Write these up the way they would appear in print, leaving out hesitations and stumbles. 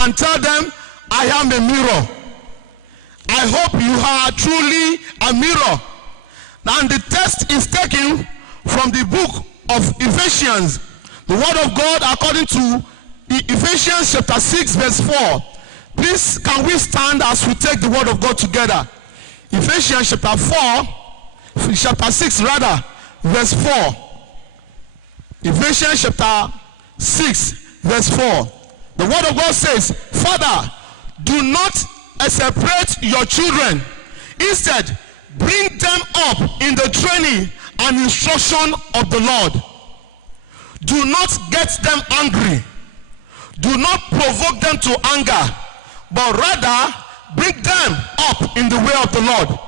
and tell them, I am a mirror. I hope you are truly a mirror. And the text is taken from the book of Ephesians, the word of God according to Ephesians chapter 6 verse 4. Please, can we stand as we take the word of God together? Ephesians chapter 6 verse 4. Ephesians chapter 6 verse 4. The word of God says, Father, do not separate your children. Instead, bring them up in the training and instruction of the Lord. Do not get them angry. Do not provoke them to anger, but rather bring them up in the way of the Lord.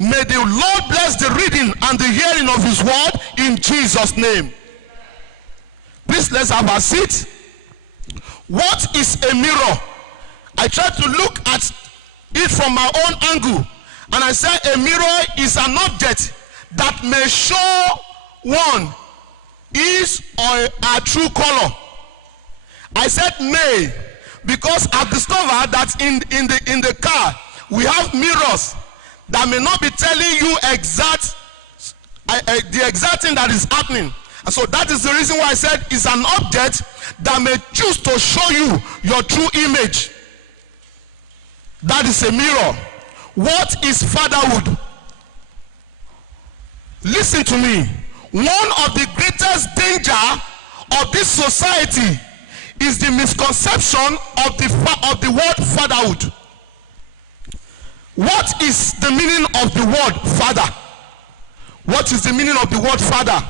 May the Lord bless the reading and the hearing of his word in Jesus' name. Please, let's have a seat. What is a mirror? I tried to look at it from my own angle, and I said a mirror is an object that may show one his or a true color. I said may because I've discovered that in the car we have mirrors that may not be telling you the exact thing that is happening. And so that is the reason why I said it's an object that may choose to show you your true image. That is a mirror. What is fatherhood? Listen to me. One of the greatest danger of this society is the misconception of the word fatherhood. What is the meaning of the word father? What is the meaning of the word father?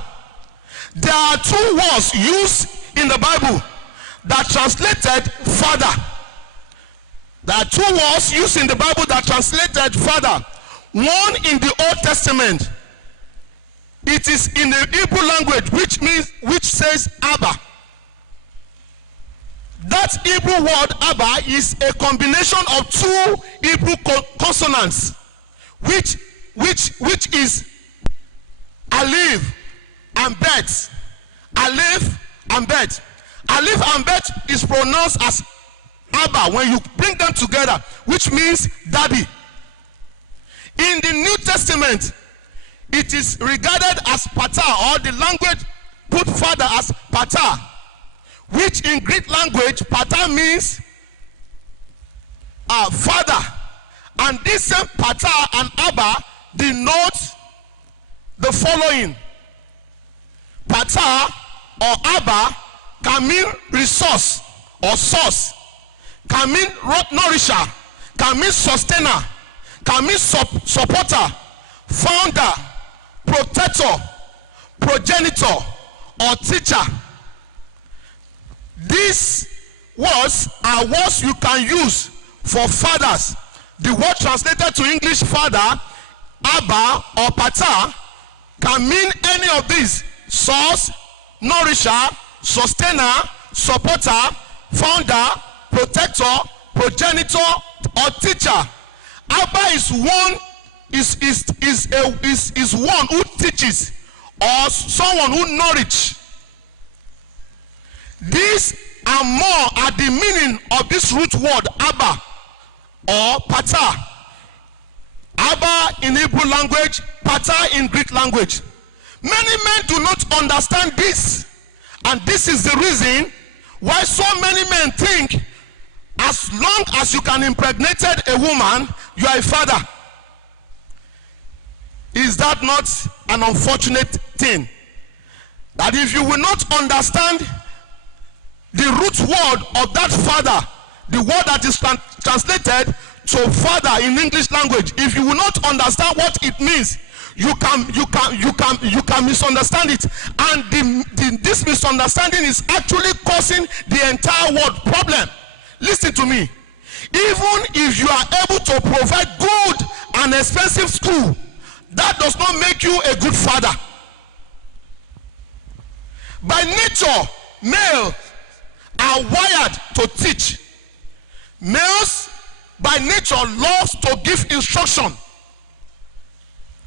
There are two words used in the Bible that translated father. There are two words used in the Bible that translated father. One in the Old Testament. It is in the Hebrew language, which says Abba. That Hebrew word Abba is a combination of two Hebrew consonants, which is Aleph and Bet. Aleph and Bet. Aleph and Bet is pronounced as Abba when you bring them together, which means daddy. In the New Testament, it is regarded as Pater, or the language put father as Pater, which in Greek language, Pater means father. And this same Pater and Abba denote the following. Pater or Abba can mean resource or source, can mean nourisher, can mean sustainer, can mean supporter, founder, protector, progenitor, or teacher. These words are words you can use for fathers. The word translated to English father, Abba or Pater, can mean any of these: source, nourisher, sustainer, supporter, founder, protector, progenitor, or teacher. Abba is one who teaches, or someone who nourishes. These and more are the meaning of this root word Abba or Pater. Abba in Hebrew language, Pater in Greek language. Many men do not understand this, and this is the reason why so many men think as long as you can impregnate a woman, you are a father. Is that not an unfortunate thing? That if you will not understand the root word of that father, the word that is translated to father in English language, if you will not understand what it means, you can misunderstand it, and this misunderstanding is actually causing the entire world problem. Listen to me. Even if you are able to provide good and expensive school, that does not make you a good father. By nature, males are wired to teach. Males by nature loves to give instruction.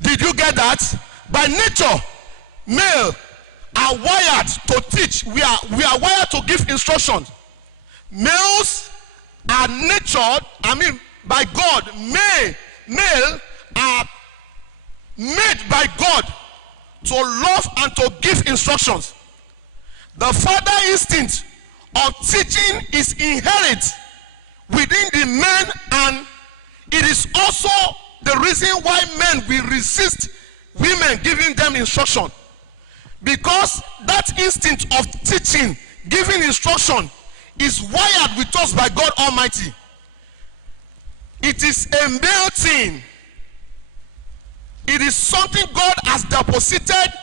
Did you get that? By nature, males are wired to teach. We are wired to give instructions. Males are natured, by God, male are made by God to love and to give instructions. The father instinct of teaching is inherent within the men, and it is also the reason why men will resist women giving them instruction. Because that instinct of teaching, giving instruction, is wired with us by God Almighty. It is a male thing. It is something God has deposited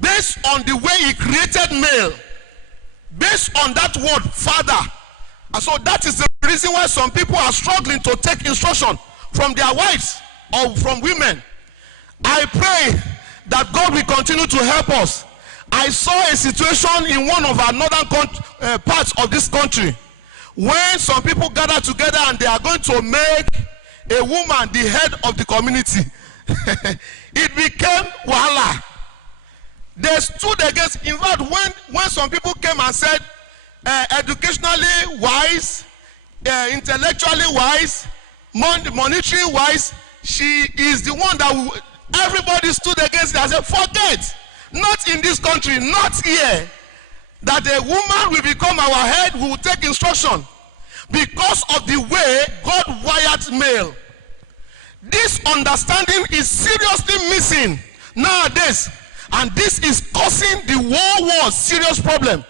based on the way he created male. Based on that word, father. And so that is the reason why some people are struggling to take instruction from their wives or from women. I pray that God will continue to help us. I saw a situation in one of our northern parts of this country when some people gather together and they are going to make a woman the head of the community. It became wahala. They stood against, in fact, when some people came and said, educationally wise, intellectually wise, monetarily wise, she is the one that everybody stood against it and said, forget, not in this country, not here, that a woman will become our head, who will take instruction, because of the way God wired male. This understanding is seriously missing nowadays, and this is causing the whole world serious problem.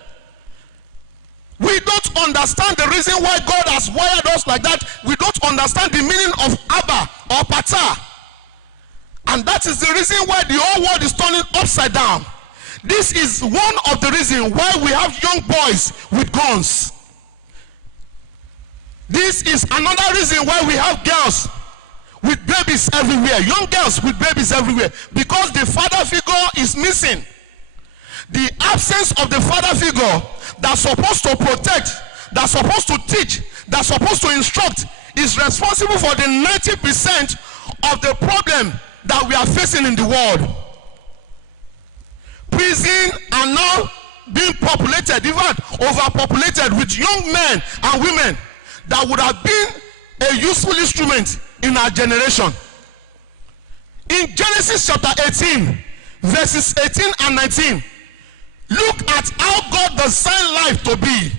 We don't understand the reason why God has wired us like that. We don't understand the meaning of Abba or Pata. And that is the reason why the whole world is turning upside down. This is one of the reasons why we have young boys with guns. This is another reason why we have girls with babies everywhere. Young girls with babies everywhere. Because the father figure is missing. The absence of the father figure that's supposed to protect, that's supposed to teach, that's supposed to instruct, is responsible for the 90% of the problem that we are facing in the world. Prisons are now being populated, in fact, overpopulated with young men and women that would have been a useful instrument in our generation. In Genesis chapter 18, verses 18 and 19, look at how God designed life to be.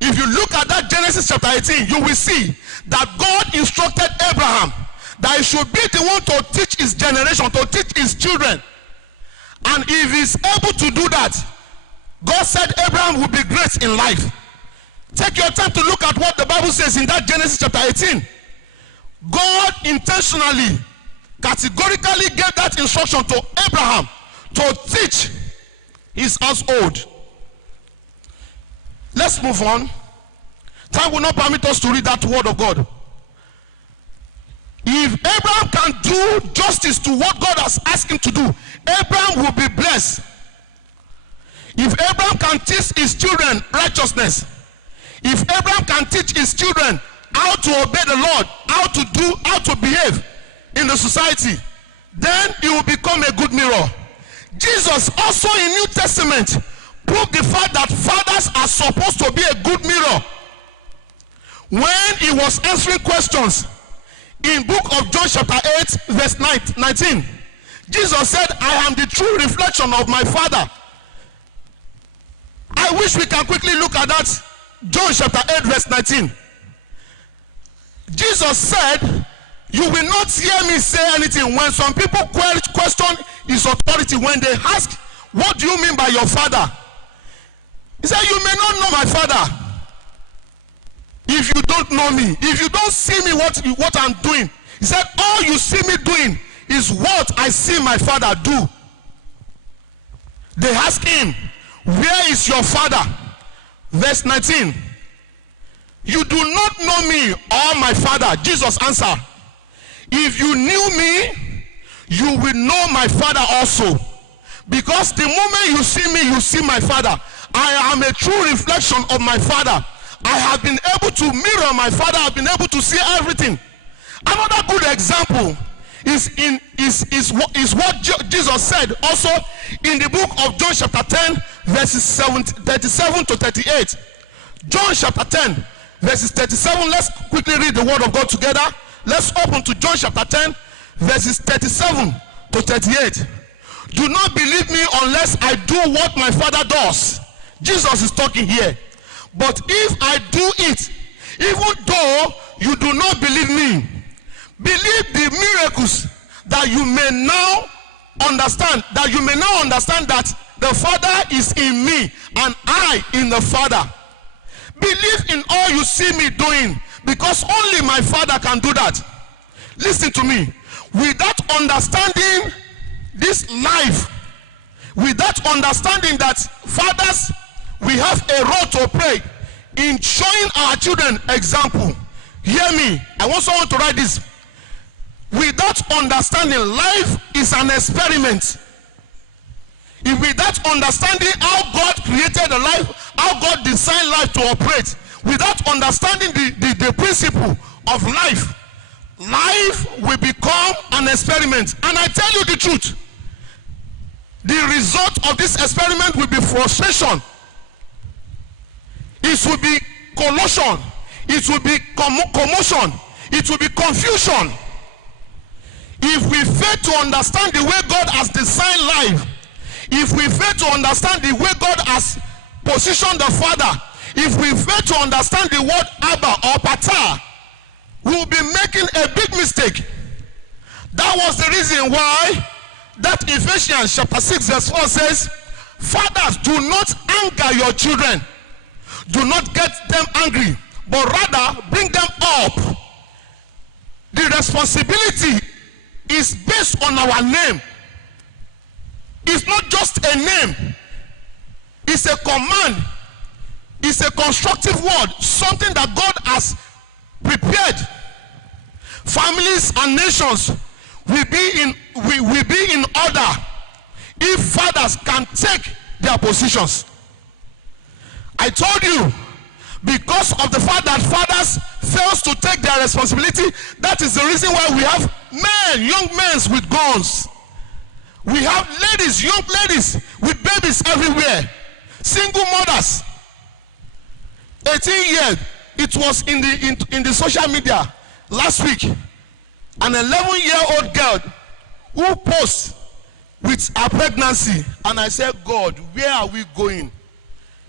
If you look at that Genesis chapter 18, you will see that God instructed Abraham that he should be the one to teach his generation, to teach his children. And if he's able to do that, God said Abraham will be great in life. Take your time to look at what the Bible says in that Genesis chapter 18. God intentionally, categorically gave that instruction to Abraham to teach his household. Let's move on. Time will not permit us to read that word of God. If Abraham can do justice to what God has asked him to do, Abraham will be blessed. If Abraham can teach his children righteousness, if Abraham can teach his children how to obey the Lord, how to behave in the society, then he will become a good mirror. Jesus also in New Testament proved the fact that fathers are supposed to be a good mirror. When he was answering questions in book of John chapter 8 verse 19, Jesus said, I am the true reflection of my Father. I wish we can quickly look at that. John chapter 8 verse 19. Jesus said, you will not hear me say anything. When some people question his authority, when they ask, what do you mean by your father? He said, you may not know my father if you don't know me. If you don't see me what I'm doing. He said, all you see me doing is what I see my father do. They ask him, where is your father? Verse 19. You do not know me or my father. Jesus answered, if you knew me, you will know my father also. Because the moment you see me, you see my father. I am a true reflection of my father. I have been able to mirror my father. I've been able to see everything. Another good example is what Jesus said also in the book of John chapter 10 verses 37 to 38. John chapter 10 verses 37. Let's quickly read the word of God together. Let's open to John chapter 10, verses 37 to 38. Do not believe me unless I do what my Father does. Jesus is talking here. But if I do it, even though you do not believe me, believe the miracles, that you may now understand, that the Father is in me and I in the Father. Believe in all you see me doing, because only my Father can do that. Listen to me. Without understanding this life, without understanding that fathers, we have a role to play in showing our children example. Hear me. I want someone to write this. Without understanding, life is an experiment. If without understanding how God created the life, how God designed life to operate, without understanding the principle of life, life will become an experiment. And I tell you the truth, the result of this experiment will be frustration. It will be collusion. It will be commotion. It will be confusion. If we fail to understand the way God has designed life, if we fail to understand the way God has positioned the Father, if we fail to understand the word Abba or Pata, we will be making a big mistake. That was the reason why that Ephesians chapter 6 verse 4 says, fathers, do not anger your children. Do not get them angry, but rather bring them up. The responsibility is based on our name. It's not just a name. It's a command. It's a constructive word, something that God has prepared. Families and nations will be in order if fathers can take their positions. I told you, because of the fact that fathers fails to take their responsibility, that is the reason why we have men, young men with guns. We have ladies, young ladies with babies everywhere. Single mothers. 18 years. It was in the social media last week. An 11-year-old girl who posed with her pregnancy. And I said, God, where are we going?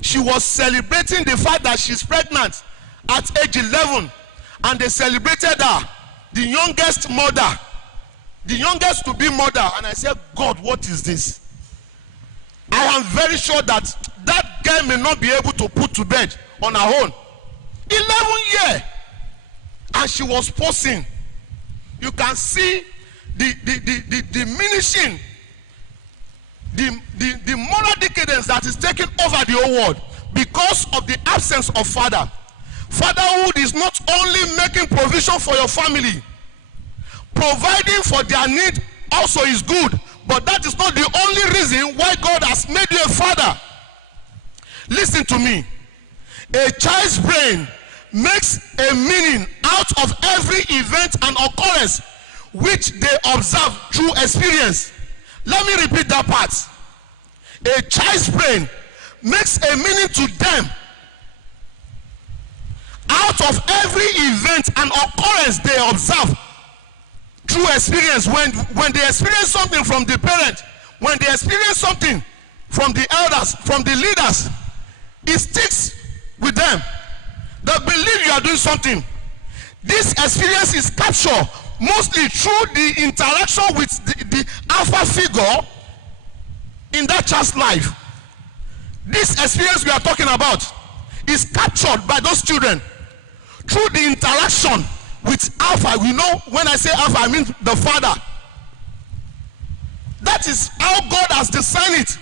She was celebrating the fact that she's pregnant at age 11. And they celebrated her, the youngest mother. The youngest to be mother. And I said, God, what is this? I am very sure that that girl may not be able to put to bed on her own. 11 years. And she was posing. You can see the diminishing, the moral decadence that is taking over the whole world because of the absence of father. Fatherhood is not only making provision for your family. Providing for their need also is good, but that is not the only reason why God has made you a father. Listen to me. A child's brain makes a meaning out of every event and occurrence which they observe through experience. Let me repeat that part. A child's brain makes a meaning to them out of every event and occurrence they observe through experience. When they experience something from the parent, when they experience something from the elders, from the leaders, it sticks with them. They believe you are doing something. This experience is captured mostly through the interaction with the alpha figure in that child's life. This experience we are talking about is captured by those children through the interaction with alpha. We know when I say alpha, I mean the father. That is how God has designed it.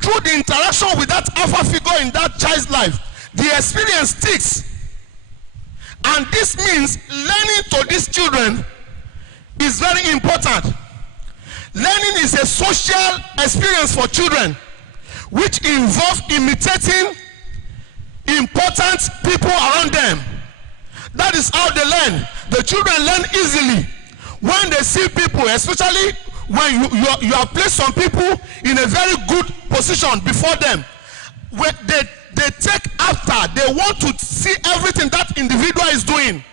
Through the interaction with that alpha figure in that child's life, the experience sticks. And this means learning to these children is very important. Learning is a social experience for children which involves imitating important people around them. That is how they learn. The children learn easily when they see people, especially when you have placed some people in a very good position before them. When take after. They want to see everything that individual is doing.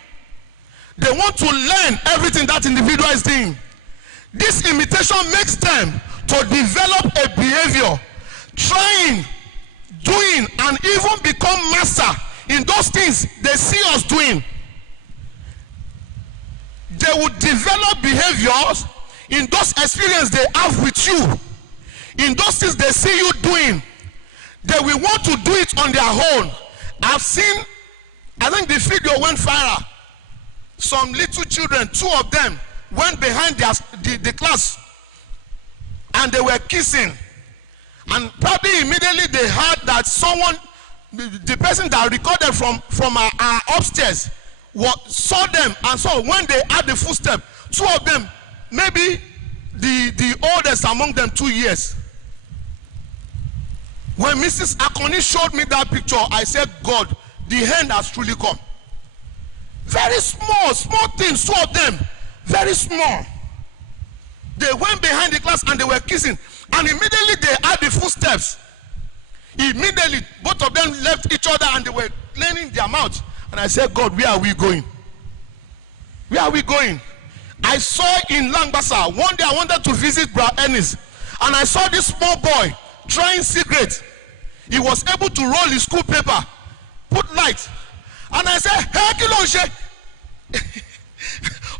They want to learn everything that individual is doing. This imitation makes them to develop a behavior, trying, doing, and even become master in those things they see us doing. They will develop behaviors in those experiences they have with you, in those things they see you doing. They will want to do it on their own. I've seen, I think the video went viral. Some little children, 2 of them, went behind the class and they were kissing. And probably immediately they heard that someone, the person that recorded from our upstairs, saw them, and so when they had the footstep, 2 of them, maybe the oldest among them 2 years. When Mrs. Akoni showed me that picture, I said, God, the end has truly come. Very small things, 2 of them, very small. They went behind the class and they were kissing, and immediately they had the footsteps. Immediately, both of them left each other and they were cleaning their mouths. And I said, God, where are we going? Where are we going? I saw in Langbasa, one day I wanted to visit Bra Ennis, and I saw this small boy trying cigarettes. He was able to roll his school paper, put light, and I said, hey, Kilonshe.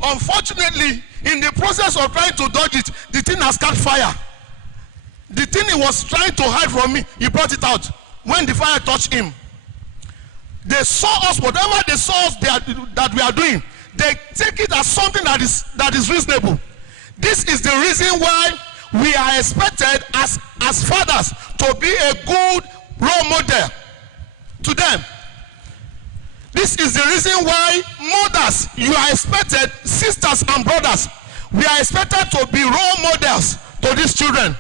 Unfortunately, in the process of trying to dodge it, the thing has caught fire. The thing he was trying to hide from me, he brought it out. When the fire touched him, they saw us, whatever they saw us that we are doing, they take it as something that is reasonable. This is the reason why we are expected as fathers to be a good role model to them. This is the reason why mothers, you are expected, sisters and brothers, we are expected to be role models to these children,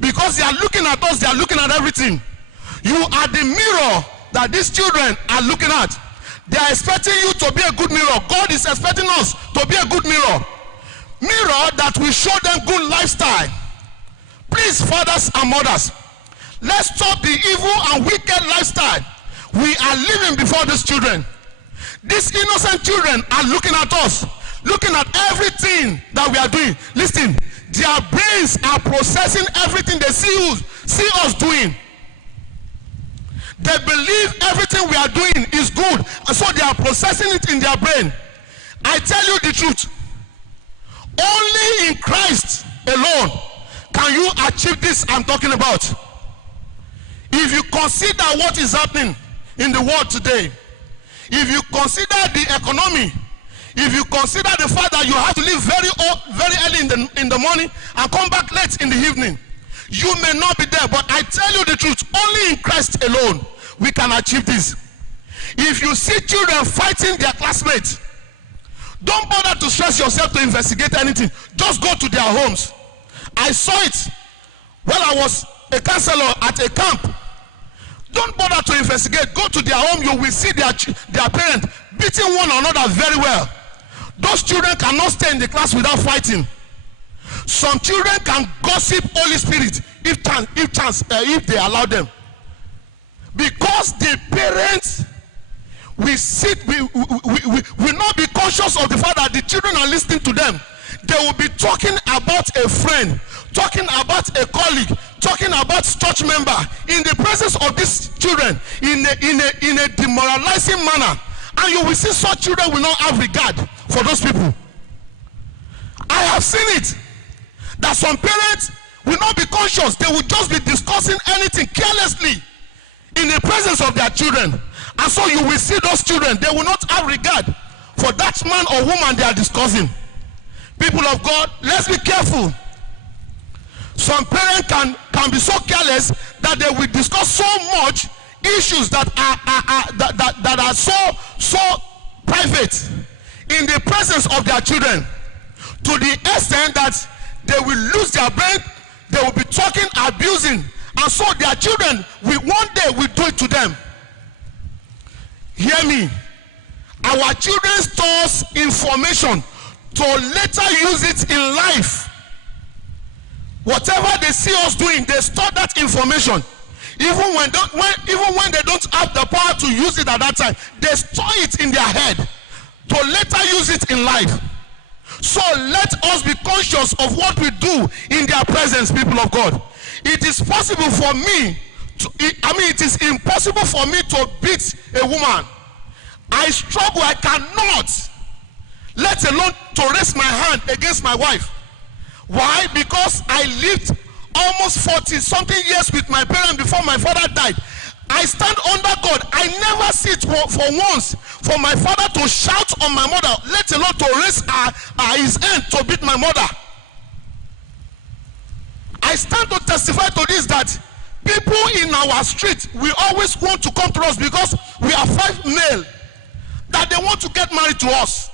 because they are looking at us, they are looking at everything. You are the mirror that these children are looking at. They are expecting you to be a good mirror. God is expecting us to be a good mirror. Mirror that will show them good lifestyle. Please, fathers and mothers, let's stop the evil and wicked lifestyle we are living before these children. These innocent children are looking at us, looking at everything that we are doing. Listen, their brains are processing everything they see us doing. They believe everything we are doing is good, and so they are processing it in their brain. I tell you the truth, only in Christ alone can you achieve this I'm talking about. If you consider what is happening in the world today, if you consider the economy, if you consider the fact that you have to leave very early in the morning and come back late in the evening, you may not be there. But I tell you the truth, only in Christ alone we can achieve this. If you see children fighting their classmates, don't bother to stress yourself to investigate anything. Just go to their homes. I saw it when I was a counselor at a camp. Don't bother to investigate. Go to their home. You will see their parents beating one another very well. Those children cannot stay in the class without fighting. Some children can gossip Holy Spirit if they allow them. Because the parents will not be conscious of the fact that the children are listening to them. They will be talking about a friend, talking about a colleague, talking about church member in the presence of these children in a demoralizing manner. And you will see such children will not have regard for those people. I have seen it. That some parents will not be conscious. They will just be discussing anything carelessly in the presence of their children. And so you will see those children, they will not have regard for that man or woman they are discussing. People of God, let's be careful. Some parents can be so careless that they will discuss so much issues that are so private in the presence of their children, to the extent that they will lose their brain. They will be talking, abusing, and so their children will one day will do it to them. Hear me. Our children stores information to later use it in life. Whatever they see us doing, they store that information. Even when they don't have the power to use it at that time, they store it in their head to later use it in life. So let us be conscious of what we do in their presence, people of God. It is possible for me it is impossible for me to beat a woman. I struggle, I cannot, let alone to raise my hand against my wife. Why? Because I lived almost 40 something years with my parents before my father died. I stand under God. I never see it for once for my father to shout on my mother, let alone to raise his hand to beat my mother. I stand to testify to this, that people in our street will always want to come to us because we are 5 male, that they want to get married to us.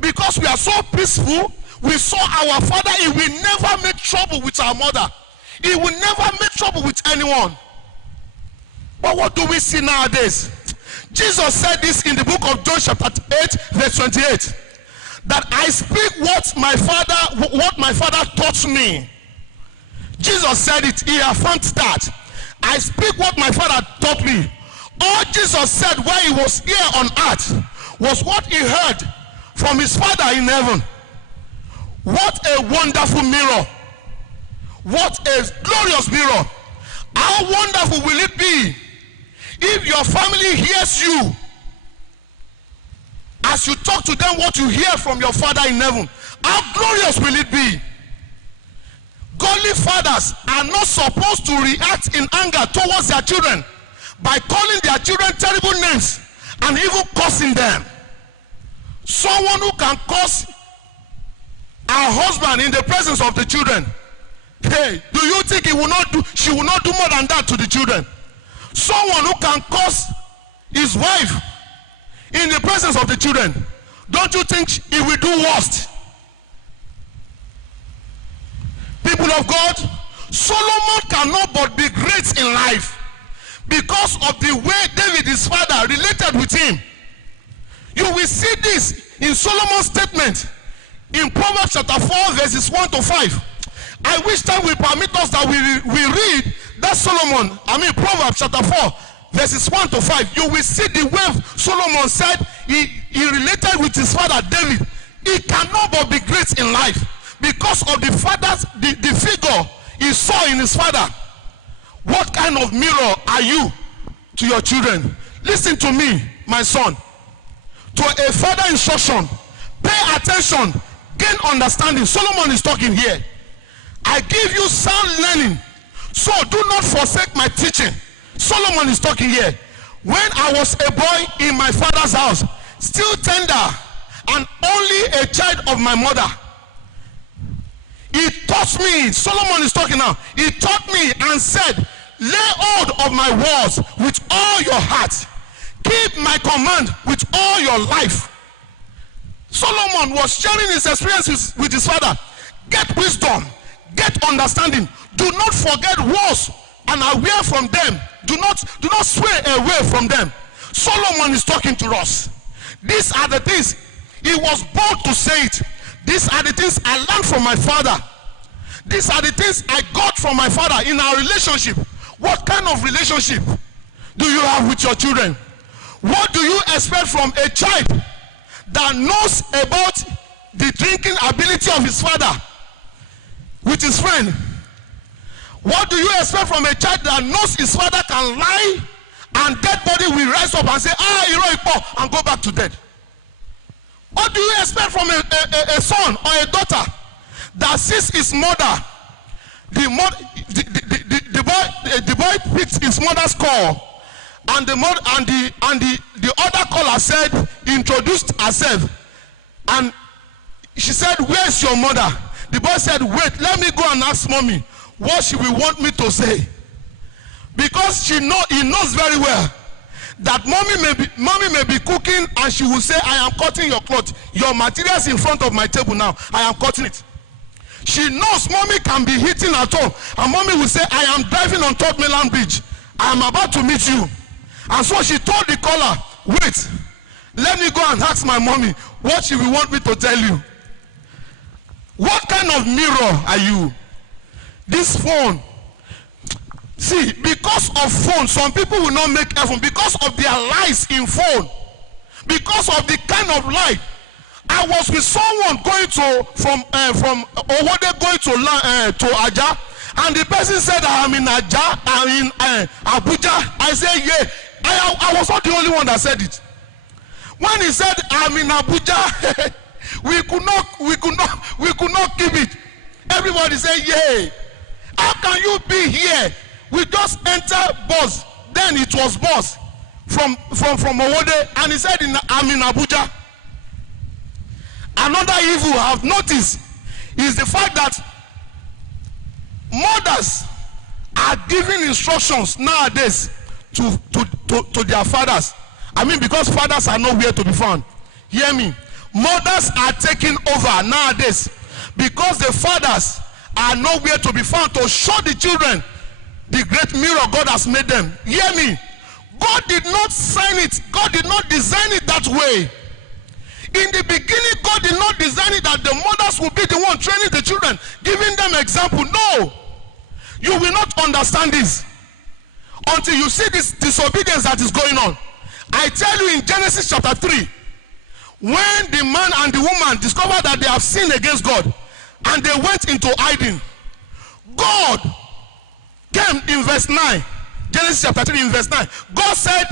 Because we are so peaceful, we saw our father, he will never make trouble with our mother. He will never make trouble with anyone. But what do we see nowadays? Jesus said this in the book of John chapter 8 verse 28, that I speak what my father taught me. Jesus said it, he affirmed that. I speak what my father taught me. All Jesus said while he was here on earth was what he heard from his father in heaven. What a wonderful mirror. What a glorious mirror. How wonderful will it be if your family hears you as you talk to them what you hear from your father in heaven. How glorious will it be? Godly fathers are not supposed to react in anger towards their children by calling their children terrible names and even cursing them. Someone who can curse our husband in the presence of the children, hey, do you think she will not do more than that to the children? Someone who can curse his wife in the presence of the children, don't you think he will do worst? People of God, Solomon cannot but be great in life because of the way David, his father, related with him. You will see this in Solomon's statement in Proverbs chapter 4 verses 1 to 5. I wish time will permit us that we read that Proverbs chapter 4 verses 1 to 5. You will see the way Solomon said he related with his father David. He cannot but be great in life because of the figure he saw in his father. What kind of mirror are you to your children? Listen to me, my son. To a further instruction, pay attention, gain understanding. Solomon is talking here. I give you sound learning, so do not forsake my teaching. Solomon is talking here. When I was a boy in my father's house, still tender and only a child of my mother, he taught me. Solomon is talking now. He taught me and said, lay hold of my words with all your heart. Keep my command with all your life. Solomon was sharing his experiences with his father. Get wisdom. Get understanding. Do not forget words and aware from them. Do not sway away from them. Solomon is talking to us. These are the things. He was bold to say it. These are the things I learned from my father. These are the things I got from my father in our relationship. What kind of relationship do you have with your children? What do you expect from a child that knows about the drinking ability of his father with his friend? What do you expect from a child that knows his father can lie and dead body will rise up and say, and go back to dead? What do you expect from a son or a daughter that sees his mother? The boy picked his mother's call, and the other caller said, introduced herself, and she said, where's your mother? The boy said, wait, let me go and ask mommy what she will want me to say, because he knows very well that mommy may be cooking and she will say, I am cutting your cloth. Your materials in front of my table now. I am cutting it. She knows mommy can be hitting at home, and mommy will say, I am driving on Third Mainland Bridge. I am about to meet you. And so she told the caller, wait, let me go and ask my mommy what she will want me to tell you. What kind of mirror are you? This phone, See, because of phone, some people will not make heaven because of their lives in phone. Because of the kind of life. I was with someone going from Owode going to Aja, and the person said, I'm in Aja, I'm in Abuja. I said, yeah. I was not the only one that said it. When he said, I'm in Abuja, we could not keep it. Everybody said, yeah. How can you be here? We just enter bus. Then it was bus from Owode, and he said, I'm in Abuja. Another evil I have noticed is the fact that mothers are giving instructions nowadays to their fathers. I mean, because fathers are nowhere to be found. Hear me. Mothers are taking over nowadays because the fathers are nowhere to be found to show the children the great mirror God has made them. Hear me. God did not sign it. God did not design it that way. In the beginning, God did not design it that the mothers will be the one training the children, giving them example. No. You will not understand this until you see this disobedience that is going on. I tell you in Genesis chapter 3, when the man and the woman discovered that they have sinned against God and they went into hiding, God came in verse 9. Genesis chapter 3 in verse 9. God said,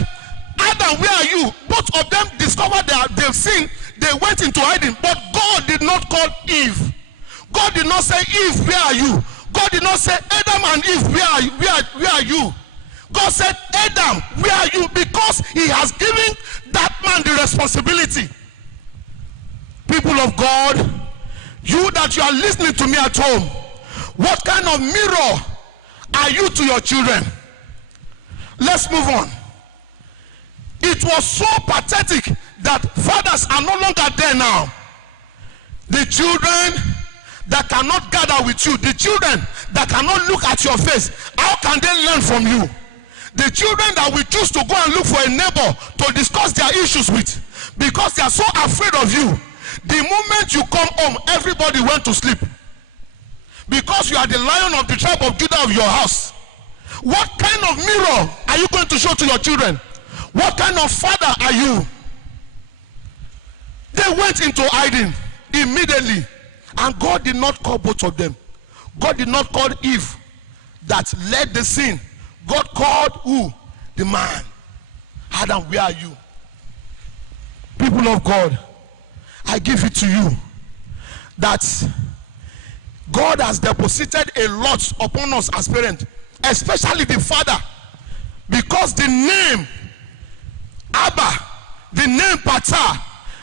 Adam, where are you? Both of them discovered that they've sinned. They went into hiding. But God did not call Eve. God did not say, Eve, where are you? God did not say, Adam and Eve, where are you? God said, Adam, where are you? Because he has given that man the responsibility. People of God, you that you are listening to me at home, what kind of mirror are you to your children? Let's move on. It was so pathetic that fathers are no longer there now. The children that cannot gather with you, the children that cannot look at your face, how can they learn from you? The children that will choose to go and look for a neighbor to discuss their issues with because they are so afraid of you. The moment you come home, everybody went to sleep because you are the lion of the tribe of Judah of your house. What kind of mirror are you going to show to your children? What kind of father are you? They went into hiding immediately, and God did not call both of them. God did not call Eve that led the sin. God called who? The man. Adam, where are you? People of God, I give it to you that God has deposited a lot upon us as parents, especially the father, because the name Abba, the name Pata,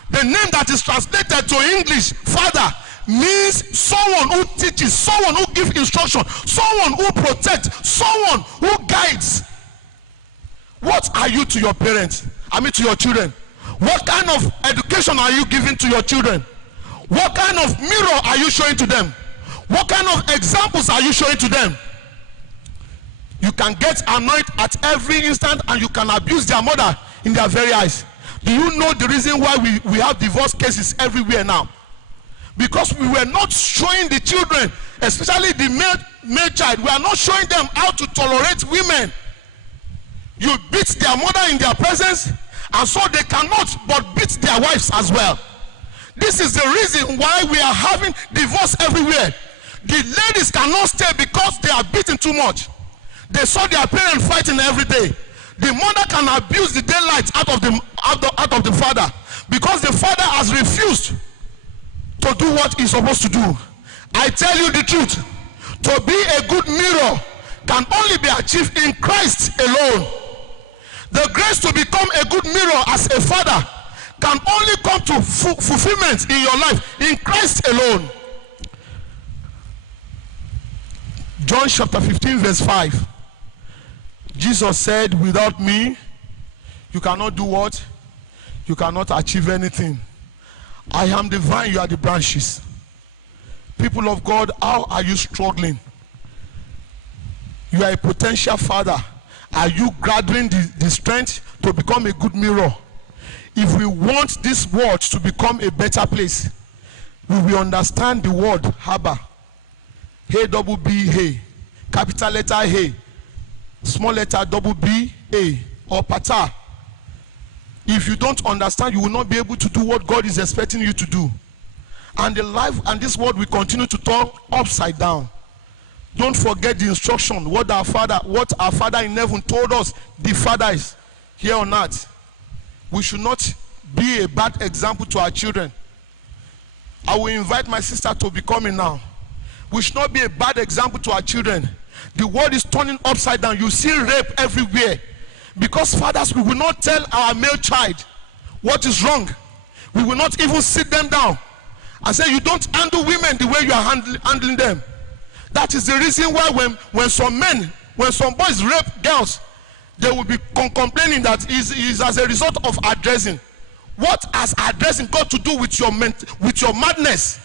the name that is translated to English father, means someone who teaches, someone who gives instruction, someone who protects, someone who guides. What are you to your parents? I mean to your children. What kind of education are you giving to your children? What kind of mirror are you showing to them? What kind of examples are you showing to them? You can get annoyed at every instant and you can abuse their mother in their very eyes. Do you know the reason why we have divorce cases everywhere now? Because we were not showing the children, especially the male child, we are not showing them how to tolerate women. You beat their mother in their presence, and so they cannot but beat their wives as well. This is the reason why we are having divorce everywhere. The ladies cannot stay because they are beaten too much. They saw their parents fighting every day. The mother can abuse the daylight out of the father because the father has refused to do what he's supposed to do. I tell you the truth, to be a good mirror can only be achieved in Christ alone. The grace to become a good mirror as a father can only come to fulfillment in your life in Christ alone. John chapter 15 verse 5. Jesus said, without me, you cannot do what? You cannot achieve anything. I am the vine, you are the branches. People of God, how are you struggling? You are a potential father. Are you gathering the strength to become a good mirror? If we want this world to become a better place, we will understand the word Haba. H-double-B, hey. Capital letter Hey. small letter double B-A, or pata. If you don't understand, you will not be able to do what God is expecting you to do. And the life and this world will continue to turn upside down. Don't forget the instruction, what our Father in heaven told us, the Father is here on earth. We should not be a bad example to our children. I will invite my sister to be coming now. We should not be a bad example to our children. The world is turning upside down. You see rape everywhere. Because fathers, we will not tell our male child what is wrong. We will not even sit them down and say, you don't handle women the way you are handling them. That is the reason why when some boys rape girls, they will be complaining that is as a result of addressing. What has addressing got to do with your madness?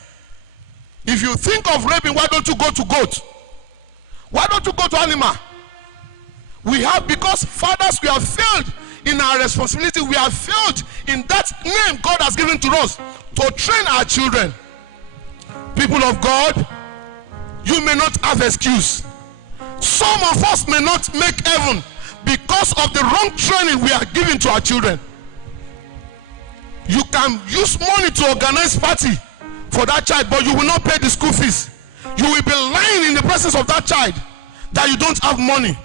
If you think of raping, why don't you go to goat? Why don't you go to animal? We have, because fathers, we have failed in our responsibility. We have failed in that name God has given to us to train our children. People of God, you may not have excuse. Some of us may not make heaven because of the wrong training we are giving to our children. You can use money to organize party for that child, but you will not pay the school fees. You will be lying in the presence of that child that you don't have money.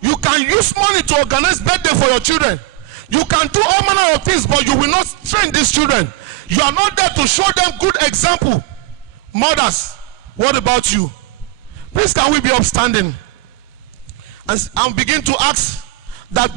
You can use money to organize birthday for your children. You can do all manner of things, but you will not train these children. You are not there to show them good example. Mothers, what about you? Please, can we be upstanding and begin to ask that God